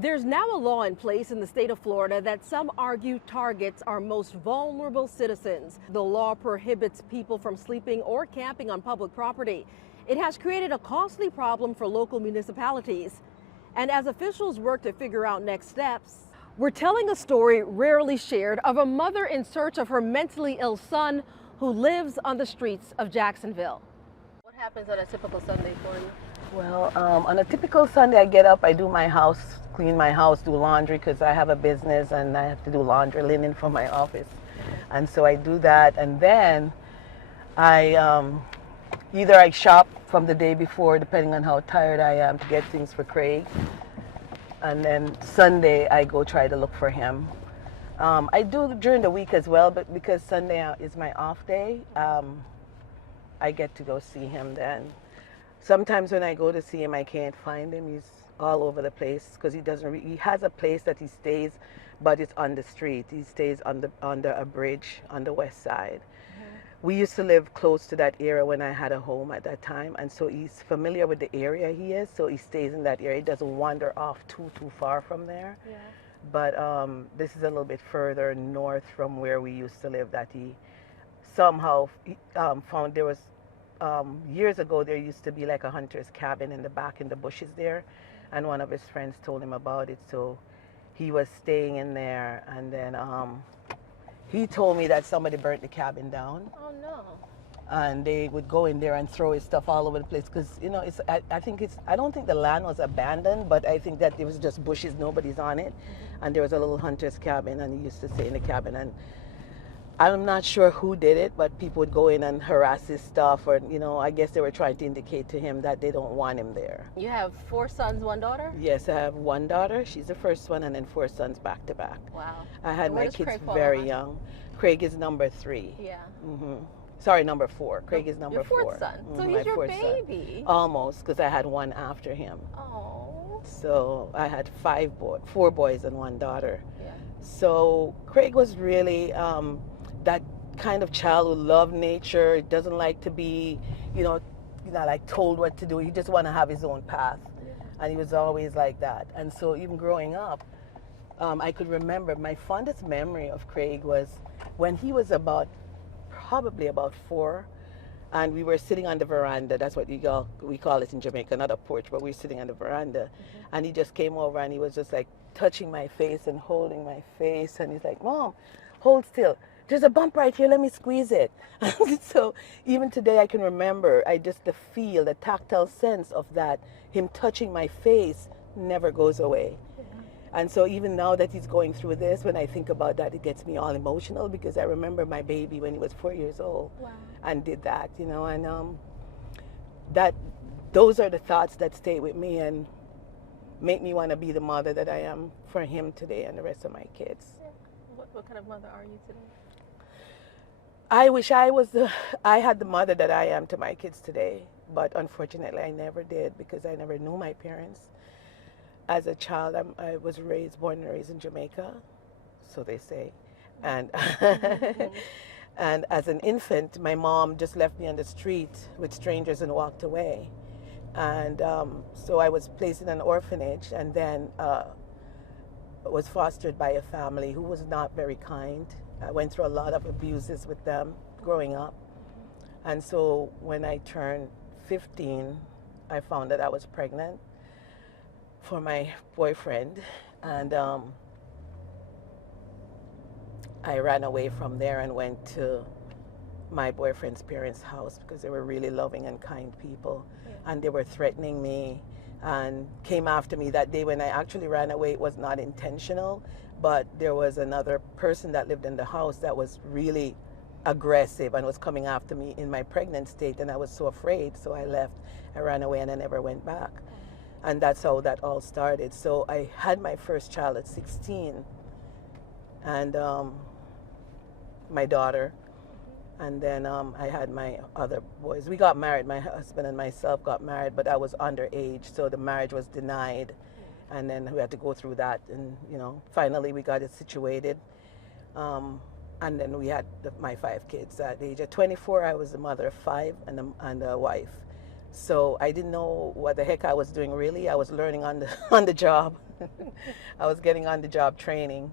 There's now a law in place in the state of Florida that some argue targets our most vulnerable citizens. The law prohibits people from sleeping or camping on public property. It has created a costly problem for local municipalities. And as officials work to figure out next steps, we're telling a story rarely shared of a mother in search of her mentally ill son who lives on the streets of Jacksonville. What happens on a typical Sunday for you? Well, on a typical Sunday, I get up, I do my house, clean my house, do laundry because I have a business and I have to do laundry, linen for my office. And so I do that, and then either I shop from the day before, depending on how tired I am, to get things for Craig. And then Sunday, I go try to look for him. I do during the week as well, but because Sunday is my off day, I get to go see him then. Sometimes when I go to see him, I can't find him. He's all over the place because he has a place that he stays, but it's on the street. He stays under a bridge on the west side. We used to live close to that area when I had a home at that time, and so he's familiar with the area he is, so he stays in that area. He doesn't wander off too far from there. Yeah. But this is a little bit further north from where we used to live that he somehow found. There was years ago there used to be like a hunter's cabin in the back in the bushes there, and one of his friends told him about it, so he was staying in there, and then he told me that somebody burnt the cabin down. Oh no. And they would go in there and throw his stuff all over the place because, you know, I don't think the land was abandoned, but I think that there was just bushes, nobody's on it. And there was a little hunter's cabin, and he used to stay in the cabin. And I'm not sure who did it, but people would go in and harass his stuff, or, you know, I guess they were trying to indicate to him that they don't want him there. You have 4 sons, 1 daughter? Yes, I have 1 daughter. She's the first one, and then 4 sons back to back. Wow. I had my kids very young. Craig is number 3. Yeah. Sorry, number 4. Craig is number 4. Your 4th son. So he's your baby. Son. Almost, because I had 1 after him. Oh. So I had 4 boys and 1 daughter. Yeah. So Craig was really that kind of child who loved nature, doesn't like to be, like told what to do. He just want to have his own path. Yeah. And he was always like that. And so even growing up, I could remember my fondest memory of Craig was when he was probably about 4, and we were sitting on the veranda. That's what we call it in Jamaica, not a porch, but we were sitting on the veranda. And he just came over and he was just like touching my face and holding my face, and he's like, "Mom, hold still. There's a bump right here, let me squeeze it." So even today I can remember, the tactile sense of that, him touching my face never goes away. And so even now that he's going through this, when I think about that, it gets me all emotional because I remember my baby when he was 4 years old. Wow. And did that, and those are the thoughts that stay with me and make me want to be the mother that I am for him today and the rest of my kids. Yeah. What kind of mother are you today? I wish I had the mother that I am to my kids today, but unfortunately I never did because I never knew my parents. As a child, I was born and raised in Jamaica, so they say. And and as an infant, my mom just left me on the street with strangers and walked away. And so I was placed in an orphanage, and then was fostered by a family who was not very kind. I went through a lot of abuses with them growing up. And so when I turned 15, I found that I was pregnant for my boyfriend, and I ran away from there and went to my boyfriend's parents' house because they were really loving and kind people. Yeah. And they were threatening me and came after me that day. When I actually ran away, it was not intentional, but there was another person that lived in the house that was really aggressive and was coming after me in my pregnant state, and I was so afraid, so I left. I ran away and I never went back. And that's how that all started. So I had my first child at 16, and my daughter, and then I had my other boys. We got married, my husband and myself got married, but I was underage, so the marriage was denied, and then we had to go through that, and finally we got it situated, and then we had my 5 kids. At the age of 24, I was the mother of 5 and a wife. So I didn't know what the heck I was doing really. I was learning on the on the job. I was getting on the job training.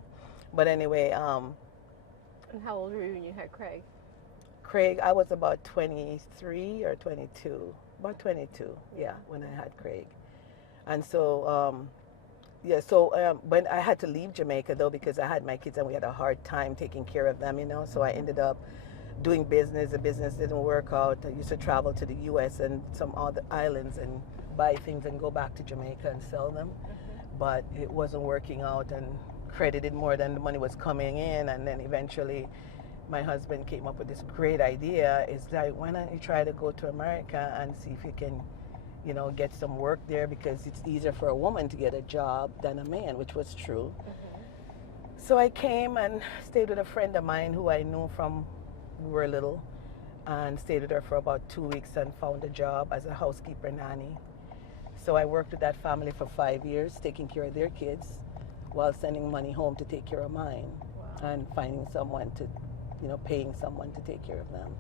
But anyway, And how old were you when you had Craig? Craig, I was about 23 or 22. About 22, yeah, when I had Craig. And so, when I had to leave Jamaica though, because I had my kids and we had a hard time taking care of them, you know, so I ended up doing business. The business didn't work out. I used to travel to the US and some other islands and buy things and go back to Jamaica and sell them. But it wasn't working out and credited more than the money was coming in. And then eventually my husband came up with this great idea. It's like, why don't you try to go to America and see if you can, you know, get some work there, because it's easier for a woman to get a job than a man, which was true. So I came and stayed with a friend of mine who I knew from we were little, and stayed with her for about 2 weeks and found a job as a housekeeper nanny. So I worked with that family for 5 years, taking care of their kids while sending money home to take care of mine. Wow. And finding someone to, you know, paying someone to take care of them.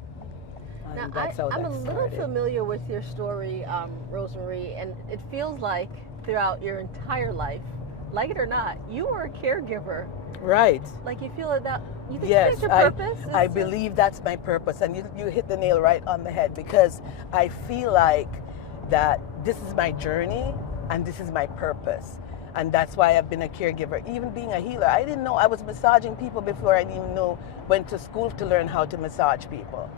And Now, that's how I'm that a little started. familiar with your story, Rosemarie, and it feels like throughout your entire life, like it or not, you were a caregiver. Right. Like you feel that, you think Yes, that's your purpose? I believe that's my purpose, and you hit the nail right on the head, because I feel like that this is my journey and this is my purpose, and that's why I've been a caregiver. Even being a healer, I didn't know I was massaging people before I even went to school to learn how to massage people,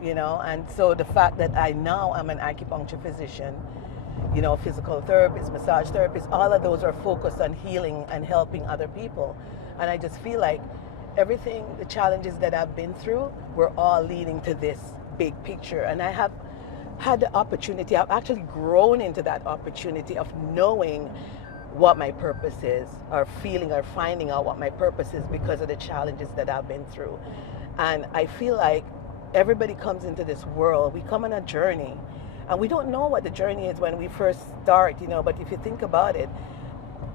you know. And so the fact that I now am an acupuncture physician, you know, physical therapist, massage therapist, all of those are focused on healing and helping other people. And I just feel like everything, the challenges that I've been through, were all leading to this big picture. And I have had the opportunity, I've actually grown into that opportunity of knowing what my purpose is, or feeling or finding out what my purpose is because of the challenges that I've been through. And I feel like everybody comes into this world, we come on a journey, and we don't know what the journey is when we first start, you know, but if you think about it,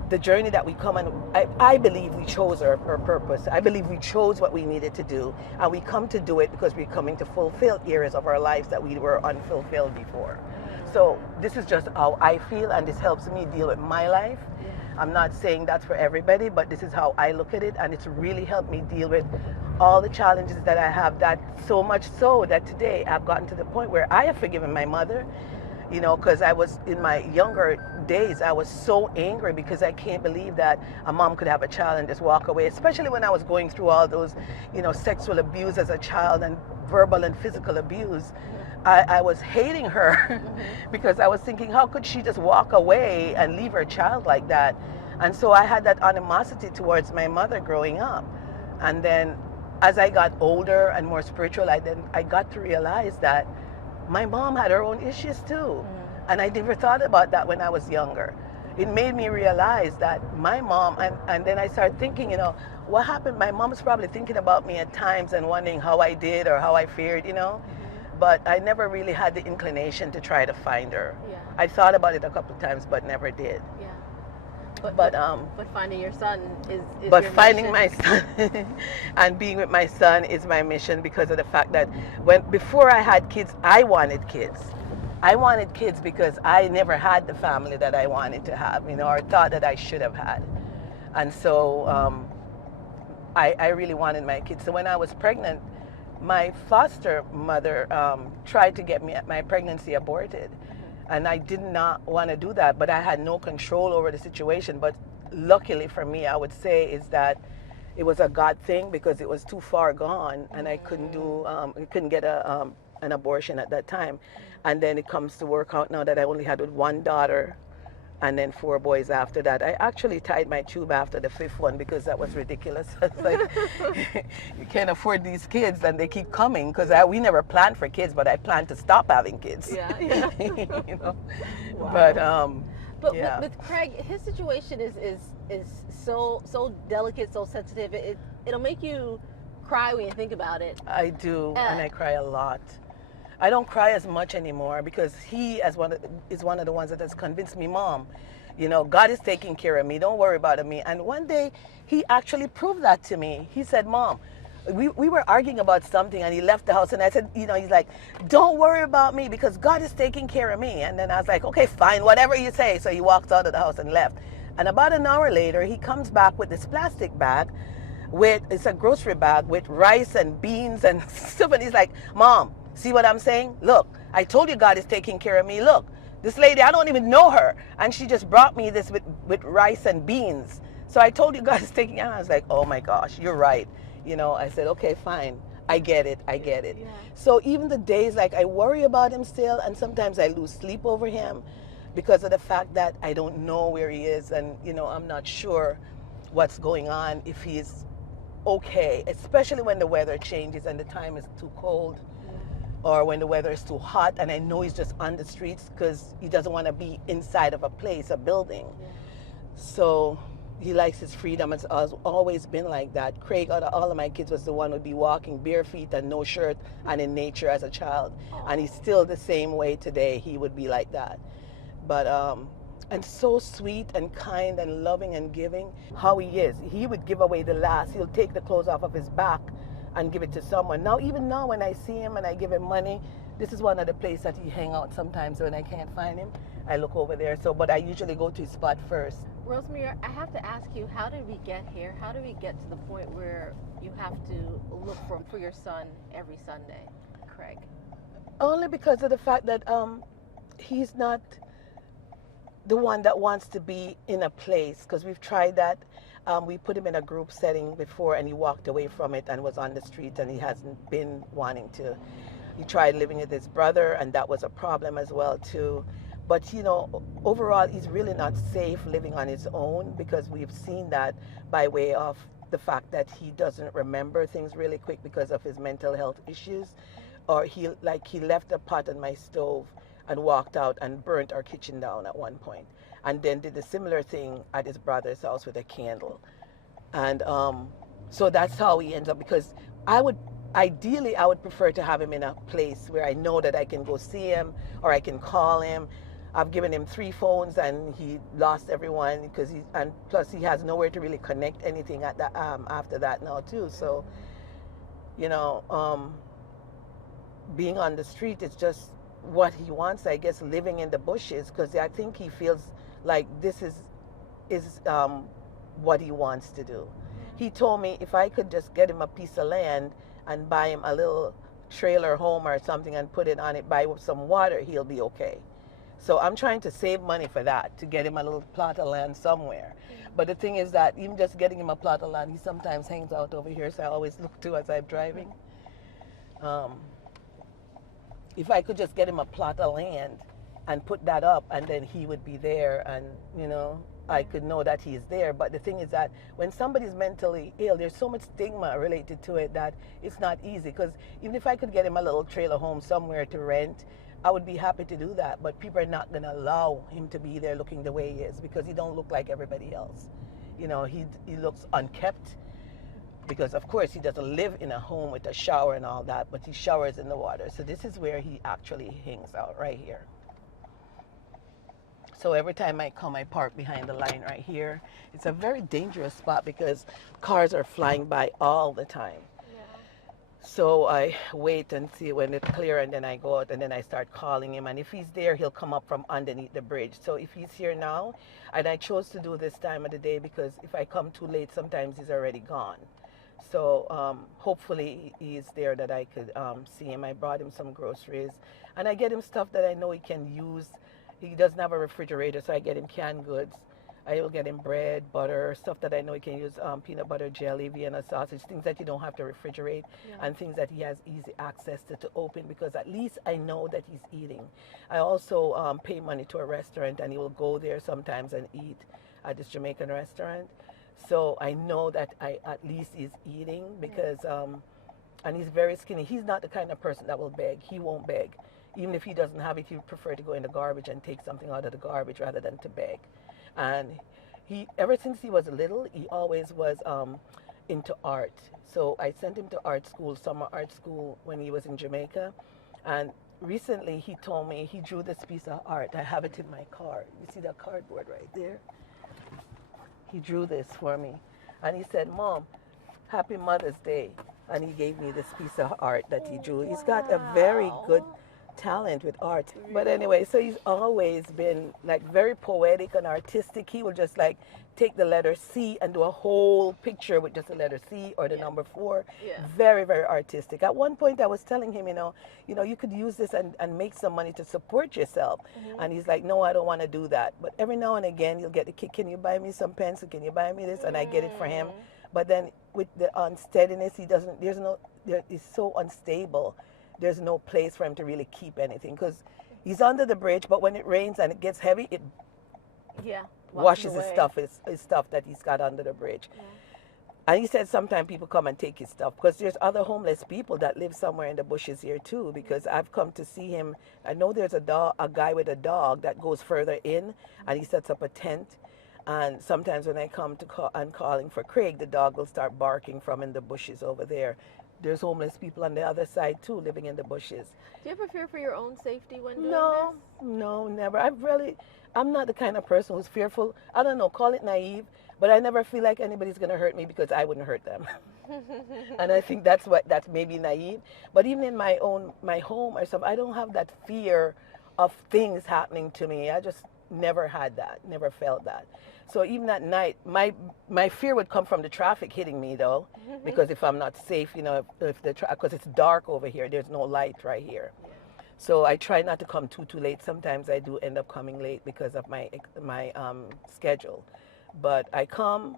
the journey that we come on, I believe we chose our purpose. I believe we chose what we needed to do, and we come to do it because we're coming to fulfill areas of our lives that we were unfulfilled before. So this is just how I feel, and this helps me deal with my life. I'm not saying that's for everybody, but this is how I look at it, and it's really helped me deal with all the challenges that I have, that so much so that today I've gotten to the point where I have forgiven my mother, you know, because I was, in my younger days, I was so angry because I can't believe that a mom could have a child and just walk away, especially when I was going through all those, you know, sexual abuse as a child and verbal and physical abuse. I was hating her because I was thinking, how could she just walk away and leave her child like that? And so I had that animosity towards my mother growing up. And then as I got older and more spiritual, I got to realize that my mom had her own issues too. And I never thought about that when I was younger. It made me realize that my mom, and then I started thinking, you know, what happened? My mom was probably thinking about me at times and wondering how I did or how I fared, you know. But I never really had the inclination to try to find her. Yeah. I thought about it a couple of times, but never did. Yeah. But finding your son is but your finding mission. my son and being with my son is my mission, because of the fact that before I had kids, I wanted kids. I wanted kids because I never had the family that I wanted to have, you know, or thought that I should have had. And so I really wanted my kids. So when I was pregnant, my foster mother tried to get my pregnancy aborted. And I did not want to do that, but I had no control over the situation. But luckily for me, I would say, is that it was a God thing, because it was too far gone and I couldn't get an abortion at that time. And then it comes to work out now that I only had one daughter and then 4 boys after that. I actually tied my tube after the 5th one because that was ridiculous. It's like, you can't afford these kids and they keep coming, because we never planned for kids, but I planned to stop having kids. Yeah. You know? Wow. But yeah. with Craig, his situation is so delicate, so sensitive. It'll make you cry when you think about it. I do, and I cry a lot. I don't cry as much anymore because he is one of the ones that has convinced me, Mom, you know, God is taking care of me. Don't worry about me. And one day he actually proved that to me. He said, Mom, we were arguing about something, and he left the house, and I said, you know, he's like, don't worry about me because God is taking care of me. And then I was like, okay, fine, whatever you say. So he walked out of the house and left. And about an hour later, he comes back with this plastic bag with, it's a grocery bag with rice and beans and stuff. And he's like, Mom, see what I'm saying? Look, I told you God is taking care of me. Look, this lady, I don't even know her. And she just brought me this with rice and beans. So I told you God is taking care of me. I was like, oh my gosh, you're right. You know, I said, okay, fine. I get it. I get it. Yeah. So even the days, like, I worry about him still, and sometimes I lose sleep over him because of the fact that I don't know where he is, and, you know, I'm not sure what's going on, if he's okay, especially when the weather changes and the time is too cold, or when the weather is too hot, and I know he's just on the streets because he doesn't want to be inside of a place, a building. Yeah. So he likes his freedom. It's always been like that. Craig, out of all of my kids, was the one who would be walking bare feet and no shirt and in nature as a child. And he's still the same way today. He would be like that. But, and so sweet and kind and loving and giving. How he is. He would give away the last. He'll take the clothes off of his back and give it to someone. Now, even now when I see him and I give him money, this is one of the places that he hang out sometimes when I can't find him. I look over there. So, but I usually go to his spot first. Rosemarie, I have to ask you, how did we get here? How did we get to the point where you have to look for your son every Sunday, Craig? Only because of the fact that he's not the one that wants to be in a place, because we've tried that. We put him in a group setting before, and he walked away from it and was on the street, and he hasn't been wanting to. He tried living with his brother, and that was a problem as well too. But, you know, overall, he's really not safe living on his own, because we've seen that by way of the fact that he doesn't remember things really quick because of his mental health issues. Or he left a pot on my stove and walked out and burnt our kitchen down at one point. And then did a similar thing at his brother's house with a candle. And so that's how he ends up, because ideally, I would prefer to have him in a place where I know that I can go see him or I can call him. I've given him 3 phones and he lost everyone, and plus he has nowhere to really connect anything at that after that now too. So, you know, being on the street is just what he wants, I guess, living in the bushes, because I think he feels like this is what he wants to do. He told me if I could just get him a piece of land and buy him a little trailer home or something and put it on it, buy some water, he'll be okay. So I'm trying to save money for that, to get him a little plot of land somewhere. But the thing is that even just getting him a plot of land, he sometimes hangs out over here, so I always look to as I'm driving. If I could just get him a plot of land and put that up, and then he would be there, and, you know, I could know that he's there. But the thing is that when somebody's mentally ill, there's so much stigma related to it that it's not easy. Because even if I could get him a little trailer home somewhere to rent, I would be happy to do that. But people are not going to allow him to be there looking the way he is, because he don't look like everybody else. You know, he looks unkept, because of course he doesn't live in a home with a shower and all that, but he showers in the water. So this is where he actually hangs out, right here. So every time I come, I park behind the line right here. It's a very dangerous spot because cars are flying by all the time. Yeah. So I wait and see when it's clear, and then I go out and then I start calling him. And if he's there, he'll come up from underneath the bridge. So if he's here now, and I chose to do this time of the day because if I come too late, sometimes he's already gone. So hopefully he's there that I could see him. I brought him some groceries, and I get him stuff that I know he can use. He doesn't have a refrigerator, so I get him canned goods. I will get him bread, butter, stuff that I know he can use, peanut butter, jelly, Vienna sausage, things that you don't have to refrigerate, and things that he has easy access to open, because at least I know that he's eating. I also pay money to a restaurant, and he will go there sometimes and eat at this Jamaican restaurant. So I know that at least he's eating, because, and he's very skinny. He's not the kind of person that will beg. He won't beg. Even if he doesn't have it, he would prefer to go in the garbage and take something out of the garbage rather than to beg. And he, ever since he was little, he always was into art. So I sent him to art school, summer art school, when he was in Jamaica. And recently he told me he drew this piece of art. I have it in my car. You see that cardboard right there? He drew this for me. And he said, Mom, Happy Mother's Day. And he gave me this piece of art that he drew. He's got a very good talent with art. But anyway, so he's always been like very poetic and artistic. He will just like take the letter C and do a whole picture with just the letter C or the number 4. Yeah. Very, very artistic. At one point I was telling him, you could use this and make some money to support yourself. And he's like, no, I don't want to do that. But every now and again you'll get the kick, can you buy me some pencil? Can you buy me this? And I get it for him. But then with the unsteadiness, he's so unstable. There's no place for him to really keep anything because he's under the bridge, but when it rains and it gets heavy, it washes his stuff that he's got under the bridge. Yeah. And he said sometimes people come and take his stuff because there's other homeless people that live somewhere in the bushes here too, because I've come to see him. I know there's a guy with a dog that goes further in and he sets up a tent. And sometimes when I come to I'm calling for Craig, the dog will start barking from in the bushes over there. There's homeless people on the other side too, living in the bushes. Do you ever fear for your own safety when doing this? No, never. I'm not the kind of person who's fearful. I don't know, call it naive, but I never feel like anybody's gonna hurt me because I wouldn't hurt them. And I think that's maybe naive. But even in my home or something, I don't have that fear of things happening to me. I just never had that, never felt that. So even at night, my fear would come from the traffic hitting me though, because if I'm not safe, because it's dark over here, there's no light right here. So I try not to come too late. Sometimes I do end up coming late because of my schedule. But I call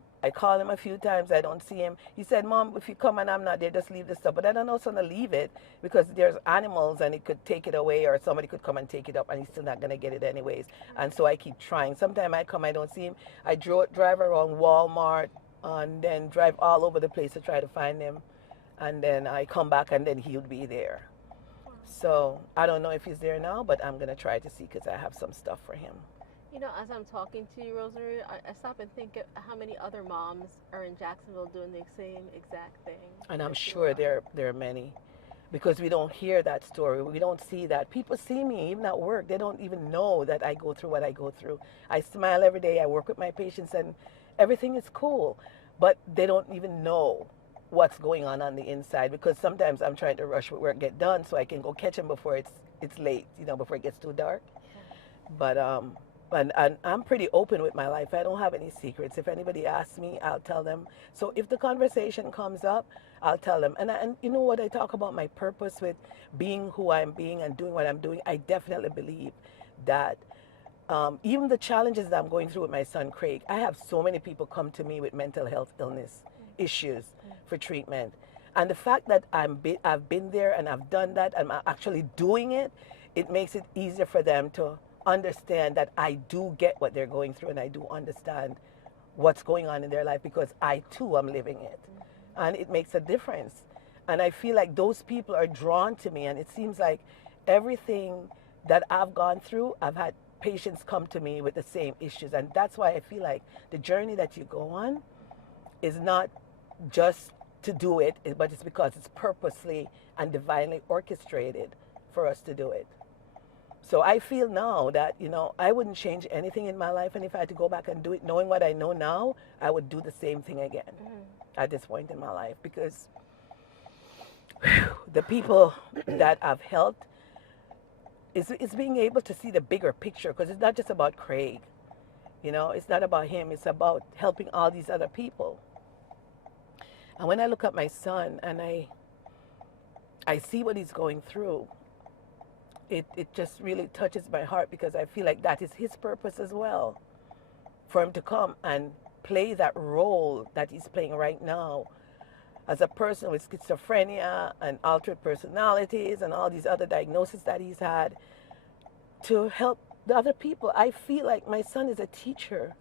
him a few times, I don't see him. He said, Mom, if you come and I'm not there, just leave the stuff. But I don't know, so I'm gonna leave it because there's animals and it could take it away or somebody could come and take it up and he's still not gonna get it anyways. And so I keep trying. Sometimes I come, I don't see him. I drive around Walmart and then drive all over the place to try to find him. And then I come back and then he'll be there. So I don't know if he's there now, but I'm gonna try to see because I have some stuff for him. As I'm talking to you, Rosemarie, I stop and think of how many other moms are in Jacksonville doing the same exact thing. And I'm sure there are many, because we don't hear that story. We don't see that. People see me, even at work. They don't even know that I go through what I go through. I smile every day. I work with my patients, and everything is cool. But they don't even know what's going on the inside, because sometimes I'm trying to rush with work, get done, so I can go catch them before it's late, before it gets too dark. But And I'm pretty open with my life. I don't have any secrets. If anybody asks me, I'll tell them. So if the conversation comes up, I'll tell them. And you know what I talk about, my purpose with being who I'm being and doing what I'm doing, I definitely believe that even the challenges that I'm going through with my son, Craig, I have so many people come to me with mental health illness issues for treatment. And the fact that I've been there and I've done that and I'm actually doing it, it makes it easier for them to understand that I do get what they're going through and I do understand what's going on in their life because I too am living it. And it makes a difference. And I feel like those people are drawn to me, and it seems like everything that I've gone through, I've had patients come to me with the same issues. And that's why I feel like the journey that you go on is not just to do it, but it's because it's purposely and divinely orchestrated for us to do it. So I feel now that, I wouldn't change anything in my life. And if I had to go back and do it, knowing what I know now, I would do the same thing again at this point in my life. Because the people that I've helped, it's being able to see the bigger picture. Because it's not just about Craig. It's not about him. It's about helping all these other people. And when I look at my son and I see what he's going through, it just really touches my heart, because I feel like that is his purpose as well, for him to come and play that role that he's playing right now as a person with schizophrenia and altered personalities and all these other diagnoses that he's had, to help the other people. I feel like my son is a teacher,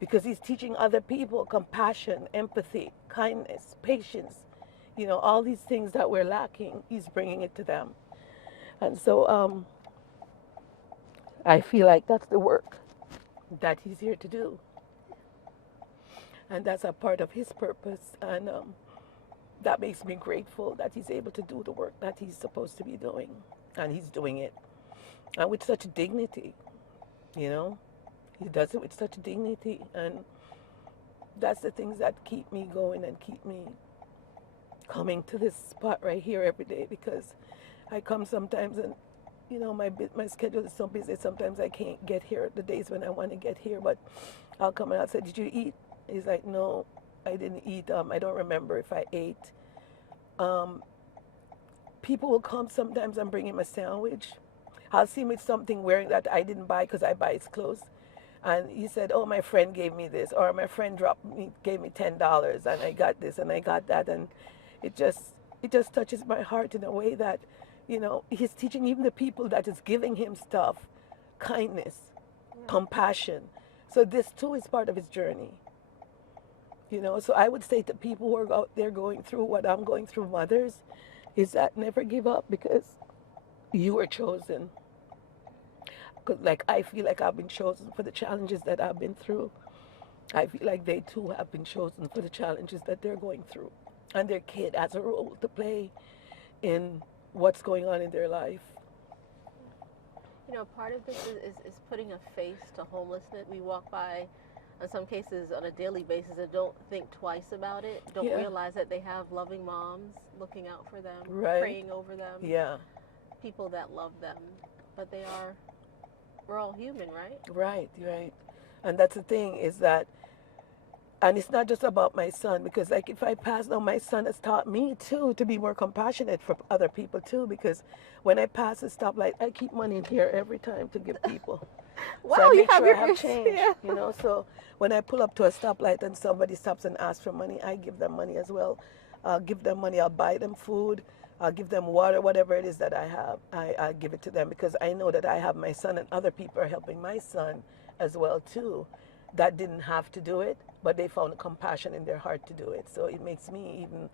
because he's teaching other people compassion, empathy, kindness, patience, all these things that we're lacking, he's bringing it to them. And so I feel like that's the work that he's here to do. And that's a part of his purpose. And that makes me grateful that he's able to do the work that he's supposed to be doing. And he's doing it. And with such dignity, He does it with such dignity. And that's the things that keep me going and keep me coming to this spot right here every day, because I come sometimes and my schedule is so busy. Sometimes I can't get here the days when I want to get here, but I'll come and I'll say, "Did you eat?" He's like, "No, I didn't eat. I don't remember if I ate." Um, People will come sometimes and bring him a sandwich. I'll see him with something wearing that I didn't buy because I buy his clothes. And he said, "Oh, my friend gave me this," or "My friend gave me $10, and I got this and I got that," and it just touches my heart in a way that, he's teaching even the people that is giving him stuff, kindness, compassion. So this too is part of his journey. So I would say to people who are out there going through what I'm going through, mothers, is that never give up, because you were chosen. Because I feel like I've been chosen for the challenges that I've been through. I feel like they too have been chosen for the challenges that they're going through. And their kid has a role to play in what's going on in their life. Part of this is putting a face to homelessness. We walk by, in some cases, on a daily basis and don't think twice about it, don't realize that they have loving moms looking out for them, praying over them, people that love them. But we're all human, right? Right. And that's the thing, is that, and it's not just about my son, because if I pass on, my son has taught me too to be more compassionate for other people too, because when I pass a stoplight, I keep money in here every time to give people. Wow, so I you make have sure your I have change, yeah. So when I pull up to a stoplight and somebody stops and asks for money, I give them money as well. I'll give them money, I'll buy them food, I'll give them water, whatever it is that I have, I give it to them, because I know that I have my son and other people are helping my son as well too, that didn't have to do it, but they found compassion in their heart to do it. So it makes me even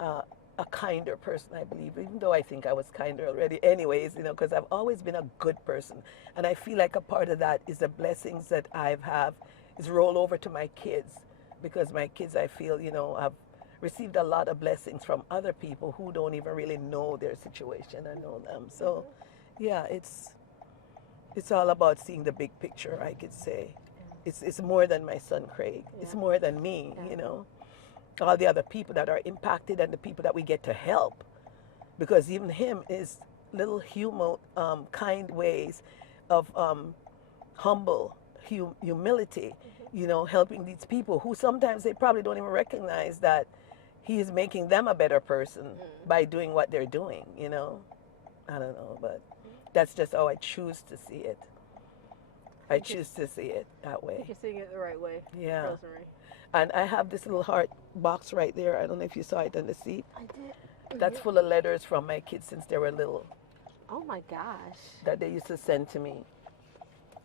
a kinder person, I believe, even though I think I was kinder already anyways, because I've always been a good person. And I feel like a part of that is the blessings that is roll over to my kids, because my kids, I feel, have received a lot of blessings from other people who don't even really know their situation and know them. So yeah, it's all about seeing the big picture, I could say. It's more than my son Craig. It's more than me, all the other people that are impacted and the people that we get to help, because even him is little kind ways of humble humility, helping these people who sometimes they probably don't even recognize that he is making them a better person by doing what they're doing. I don't know, but that's just how I choose to see it. I choose to see it that way. You're seeing it the right way, yeah. Rosemarie. And I have this little heart box right there. I don't know if you saw it on the seat. I did. That's full of letters from my kids since they were little. Oh my gosh. That they used to send to me.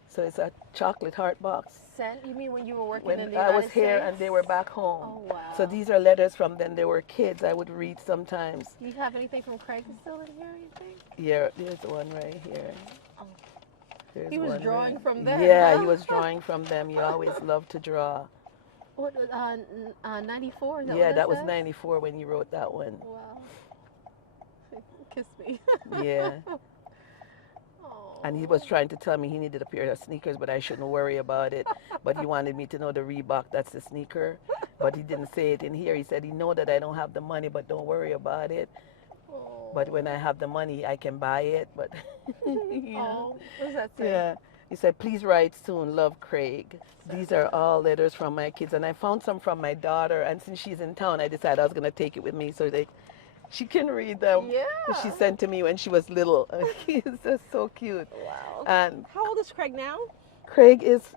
So it's a chocolate heart box. Sent? You mean when you were working when in the I United was here States? and they were back home. Oh wow. So these are letters from when they were kids. I would read sometimes. Do you have anything from Craig still in here, you think? Yeah, there's one right here. Oh. There's He was one drawing right. from them. Yeah, huh? he was drawing from them. You always love to draw. What, 94? Is that Yeah, what that was says? 94 when you wrote that one. Wow. Kiss me. Yeah. Oh. And he was trying to tell me he needed a pair of sneakers, but I shouldn't worry about it. But he wanted me to know the Reebok, that's the sneaker. But he didn't say it in here. He said he know that I don't have the money, but don't worry about it. Oh. But when I have the money, I can buy it. But Oh, what does that say? Yeah. He said, please write soon, love Craig. These are all letters from my kids. And I found some from my daughter. And since she's in town, I decided I was going to take it with me so that she can read them. Yeah. She sent to me when she was little. He's just so cute. Wow. And How old is Craig now? Craig is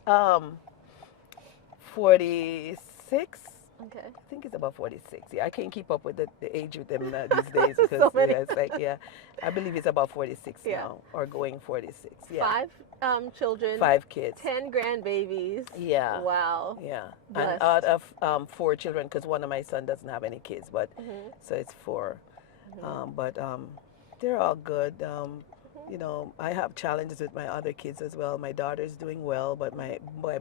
46. Okay. I think it's about 46. Yeah, I can't keep up with the age with them these days because So many. it's like, I believe it's about 46 Yeah. now, or going 46. Yeah. 5 children. 5 kids. 10 grandbabies. Yeah. Wow. Yeah. Blessed. And out of 4 children, because one of my son doesn't have any kids, but so it's 4. But they're all good. You know, I have challenges with my other kids as well. My daughter's doing well, but my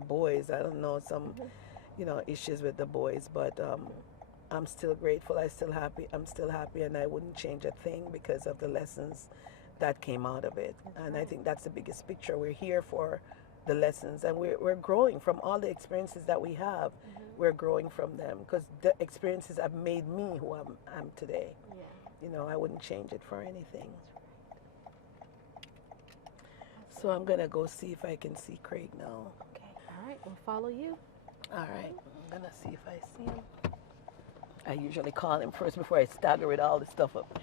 boys, I don't know, some issues with the boys, but I'm still grateful. I'm still happy, and I wouldn't change a thing because of the lessons that came out of it. And I think that's the biggest picture. We're here for the lessons, and we're growing from all the experiences that we have. we're growing from them, because the experiences have made me who I'm today. Yeah. You know, I wouldn't change it for anything. So I'm gonna go see if I can see Craig now. Okay. All right. We'll follow you. All right, I'm gonna see if I see him. I usually call him first before I stagger with all the stuff up.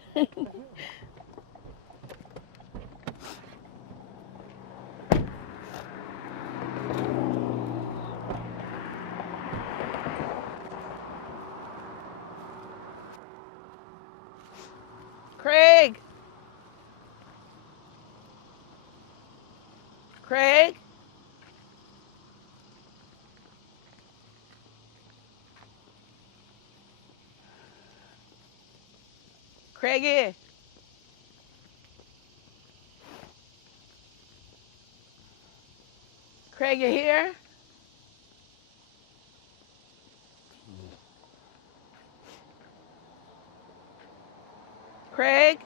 Craig! Craig? Craigie? Craig, you here? Craig?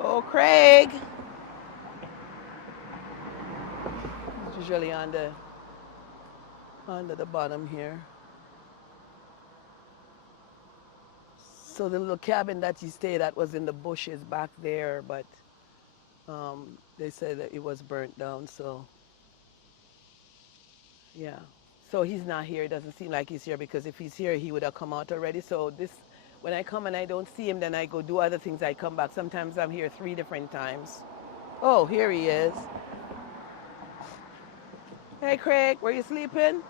Oh, Craig. It's usually under the bottom here. So the little cabin that he stayed at was in the bushes back there, but they said that it was burnt down, so yeah. So he's not here. It doesn't seem like he's here, because if he's here, he would have come out already. So when I come and I don't see him, then I go do other things. I come back. Sometimes I'm here 3 different times. Oh, here he is. Hey, Craig, were you sleeping?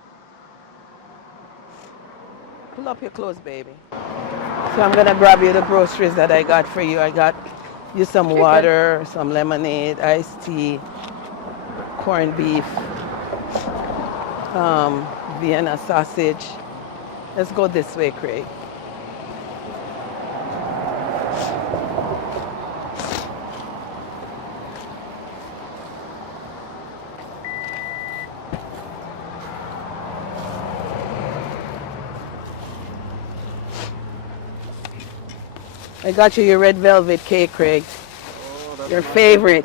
Pull up your clothes, baby. So I'm gonna grab you the groceries that I got for you. I got you some water, some lemonade, iced tea, corned beef, Vienna sausage. Let's go this way, Craig. I got you your red velvet cake, Craig. Oh, Your favorite.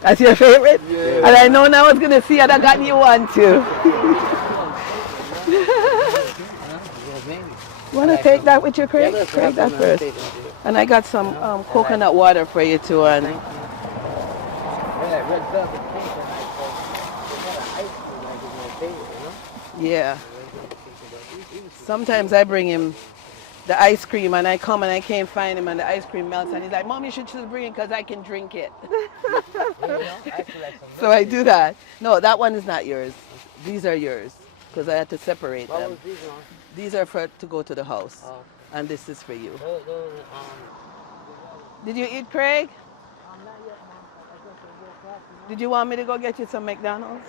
That's your favorite? Yeah. And I know now I was going to see it. I got you one too. You want to take that with you, Craig? Craig, that first. And I got some coconut water for you too. And red velvet cake, and I ice cream, like it's my favorite, you know? yeah. Sometimes I bring him the ice cream and I come and I can't find him and the ice cream melts and he's like, Mom, you should just bring it because I can drink it. So I do that. No, that one is not yours. These are yours because I had to separate What them. was these on? These are for to go to the house. Oh. And this is for you. Those, Did you eat, Craig? Did you want me to go get you some McDonald's?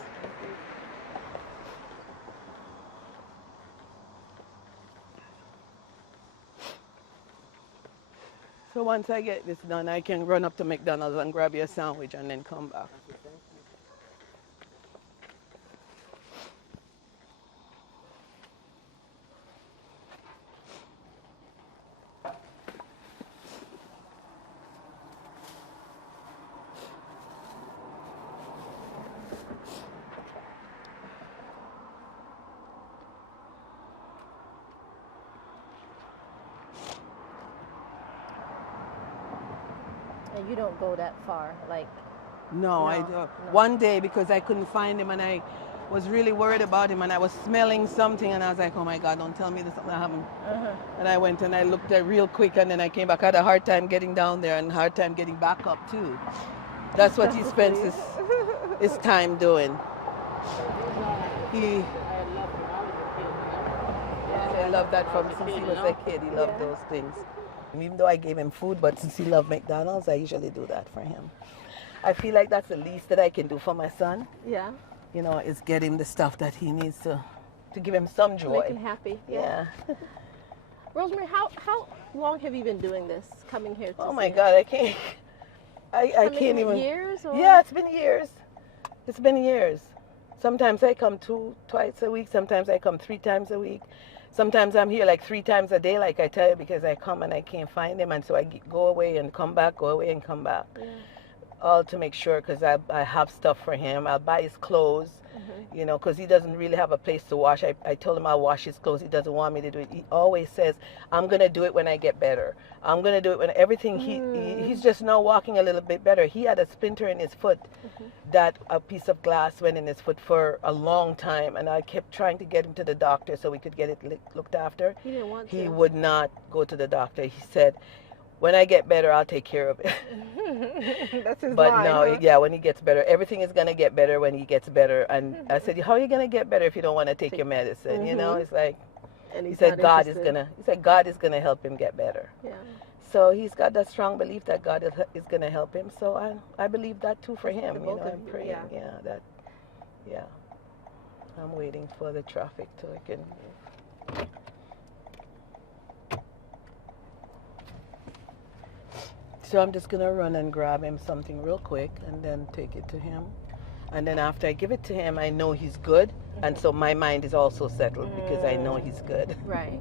So once I get this done, I can run up to McDonald's and grab you a sandwich and then come back. And you don't go that far, like. No, I No, don't. no. One day because I couldn't find him and I was really worried about him and I was smelling something and I was like, oh my God, don't tell me there's something that happened. And I went and I looked there real quick and then I came back. I had a hard time getting down there and a hard time getting back up too. That's what he spends his time doing. I love that from since he was a kid. He loved those things. Even though I gave him food, but since he loved McDonald's, I usually do that for him. I feel like that's the least that I can do for my son. Yeah. You know, is get him the stuff that he needs to give him some joy. Make him happy. Yeah. Rosemarie, how long have you been doing this? Coming here to Oh see my him? God, I can't. I can't even. Years? Or? Yeah, it's been years. It's been years. Sometimes I come twice a week. Sometimes I come 3 times a week. Sometimes I'm here like 3 times a day, like I tell you, because I come and I can't find him, and so I go away and come back, go away and come back. Yeah. all to make sure, because I have stuff for him. I'll buy his clothes, you know, because he doesn't really have a place to wash. I told him I'll wash his clothes. He doesn't want me to do it. He always says, I'm going to do it when I get better. I'm going to do it when everything, he's just now walking a little bit better. He had a splinter in his foot, that a piece of glass went in his foot for a long time, and I kept trying to get him to the doctor so we could get it looked after. He didn't want to. He would not go to the doctor. He said, when I get better, I'll take care of it. That's his But line, no, huh? yeah, when he gets better, everything is going to get better when he gets better. And I said, how are you going to get better if you don't want to take your medicine? You know, it's like, And he he's said, not God is interested. God is going to help him get better. Yeah. So he's got that strong belief that God is going to help him. So I believe that too for him. For You both know, of I'm you, praying. yeah. Yeah. I'm waiting for the traffic so I can move. So I'm just going to run and grab him something real quick and then take it to him. And then after I give it to him, I know he's good. And so my mind is also settled because I know he's good. Right.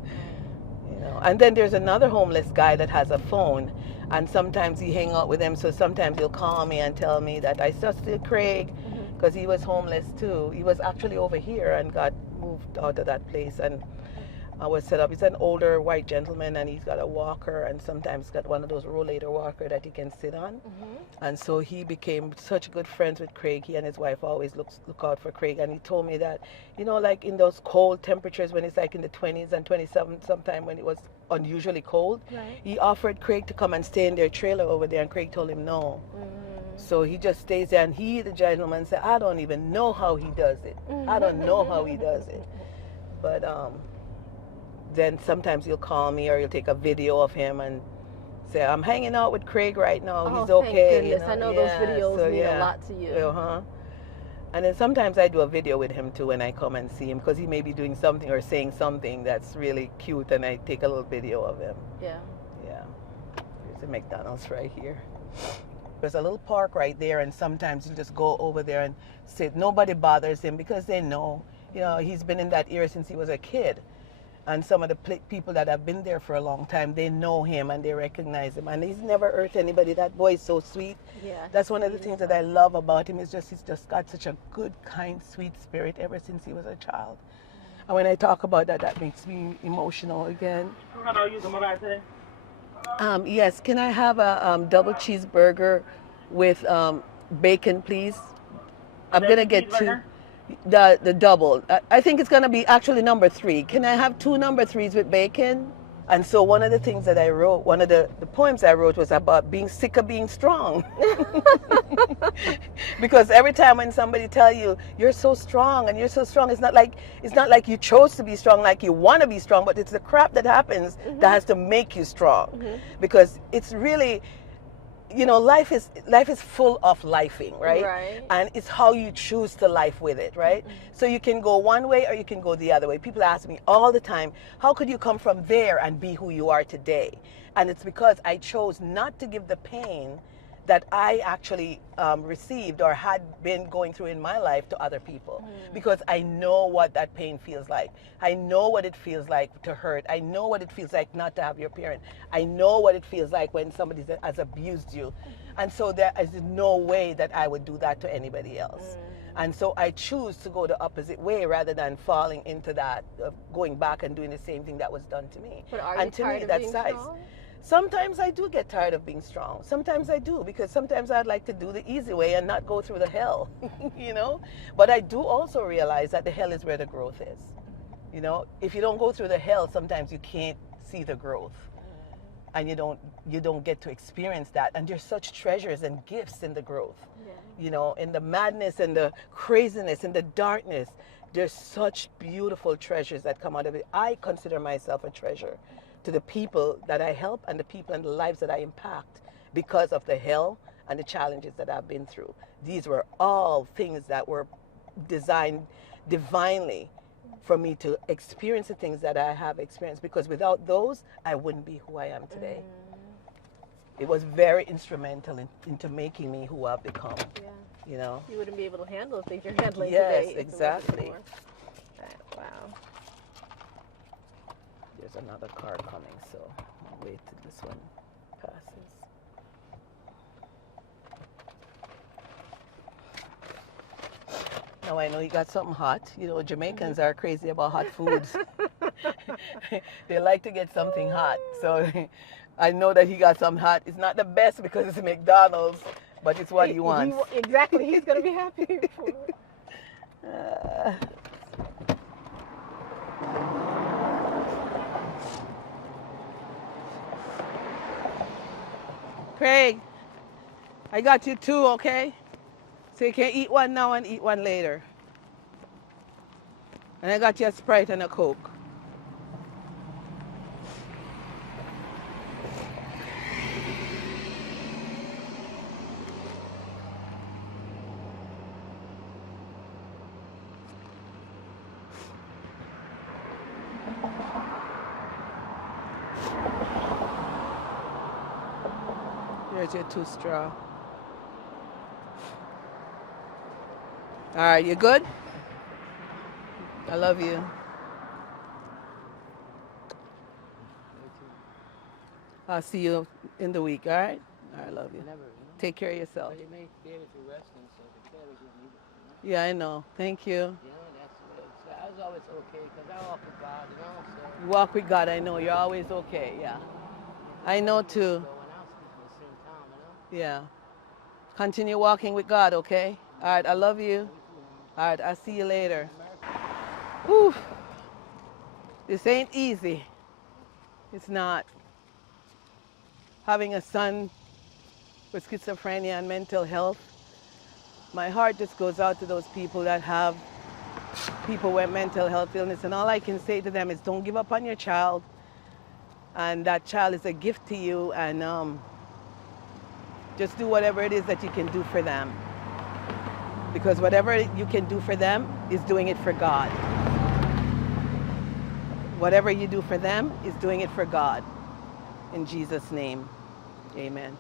You know. And then there's another homeless guy that has a phone. And sometimes he hang out with him. So sometimes he'll call me and tell me that I just did Craig, because he was homeless too. He was actually over here and got moved out of that place. And I was set up. He's an older white gentleman, and he's got a walker, and sometimes got one of those rollator walker that he can sit on. And so he became such good friends with Craig. He and his wife always look out for Craig. And he told me that, you know, like in those cold temperatures when it's like in the 20s and 27, sometime when it was unusually cold, Right. he offered Craig to come and stay in their trailer over there, and Craig told him no. So he just stays there, and he, the gentleman, said, I don't even know how he does it. I don't know how he does it. But then sometimes he'll call me, or he'll take a video of him and say, I'm hanging out with Craig right now. Oh, He's okay. thank goodness. I know those videos mean a lot to you. Uh-huh. And then sometimes I do a video with him too when I come and see him, because he may be doing something or saying something that's really cute, and I take a little video of him. Yeah. Yeah. There's a McDonald's right here. There's a little park right there, and sometimes you just go over there and sit. Nobody bothers him because they know, you know, he's been in that area since he was a kid. And some of the people that have been there for a long time, they know him and they recognize him. And he's never hurt anybody. That boy is so sweet. Yeah. That's one of the things that I love about him, is just he's just got such a good, kind, sweet spirit ever since he was a child. And when I talk about that, that makes me emotional again. Yes, can I have a double cheeseburger with bacon, please? I'm going to get two. The double. I think it's going to be actually number 3. Can I have 2 number 3s with bacon? And so one of the things that I wrote, one of the poems I wrote was about being sick of being strong. Because every time when somebody tell you, you're so strong and you're so strong, it's not like you chose to be strong, like you want to be strong, but it's the crap that happens that has to make you strong. Because it's really, you know, life is full of lifing, right? Right. And it's how you choose to life with it, right? So you can go one way or you can go the other way. People ask me all the time, how could you come from there and be who you are today? And it's because I chose not to give the pain that I actually received or had been going through in my life to other people, because I know what that pain feels like. I know what it feels like to hurt. I know what it feels like not to have your parent. I know what it feels like when somebody has abused you. And so there is no way that I would do that to anybody else. And so I choose to go the opposite way rather than falling into that, going back and doing the same thing that was done to me. But are and you to tired me, of that's being size. strong? Sometimes I do get tired of being strong. Sometimes I do, because sometimes I'd like to do the easy way and not go through the hell, you know? But I do also realize that the hell is where the growth is. You know, if you don't go through the hell, sometimes you can't see the growth. And you don't get to experience that. And there's such treasures and gifts in the growth. Yeah. You know, in the madness and the craziness and the darkness, there's such beautiful treasures that come out of it. I consider myself a treasure to the people that I help and the people and the lives that I impact because of the hell and the challenges that I've been through. These were all things that were designed divinely for me to experience the things that I have experienced, because without those, I wouldn't be who I am today. It was very instrumental into making me who I've become. Yeah. You know? You wouldn't be able to handle the things you're handling Yes, today. if it wasn't exactly. for that. Wow. There's another car coming, so I'll wait till this one passes. Now I know he got something hot. You know, Jamaicans are crazy about hot foods. They like to get something hot. So I know that he got something hot. It's not the best because it's McDonald's, but it's what he wants. Exactly. He's going to be happy. Craig, I got you two, okay? So you can eat one now and eat one later. And I got you a Sprite and a Coke. Here's your 2 straw. All right, you good? I love you. I'll see you in the week, all right? I love you. Never, Take care of yourself. But you may be able to rest and so the care is needed. Yeah, I know. Thank you. You know, that's I was always okay because I walk with God, you know. So You walk with God, I know. You're always okay, yeah. I know too. so when I was speaking at the same time, you know. Yeah. Continue walking with God, okay? All right, I love you. All right, I'll see you later. Whew. This ain't easy. It's not. Having a son with schizophrenia and mental health, my heart just goes out to those people that have people with mental health illness. And all I can say to them is don't give up on your child. And that child is a gift to you. And just do whatever it is that you can do for them. Because whatever you can do for them is doing it for God. Whatever you do for them is doing it for God. In Jesus' name, amen.